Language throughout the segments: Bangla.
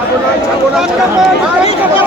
ছাগল ছাগল ছাগল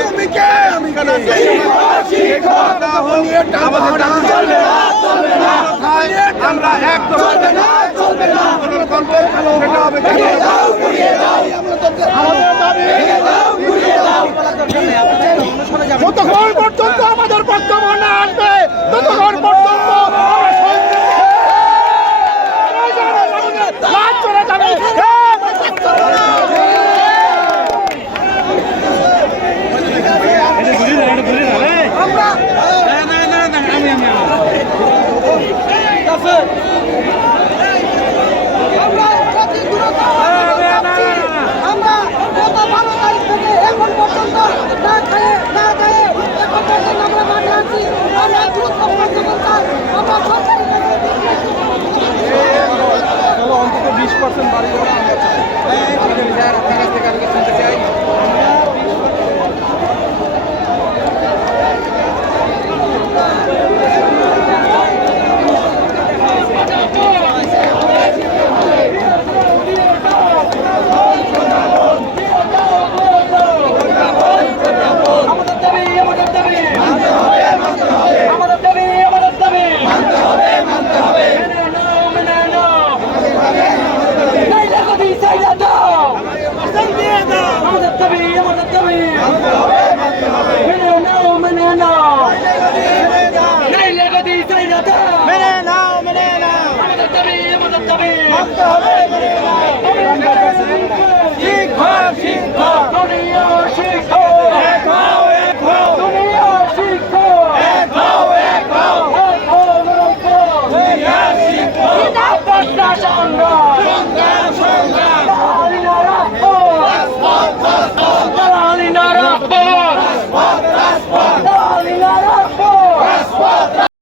তুমি কে আমরা এক অন্তত বিশ পার্সেন্ট বাড়ি করা আপনার কাছ থেকে আমি শুনতে চাই। হবে মানতে হবে National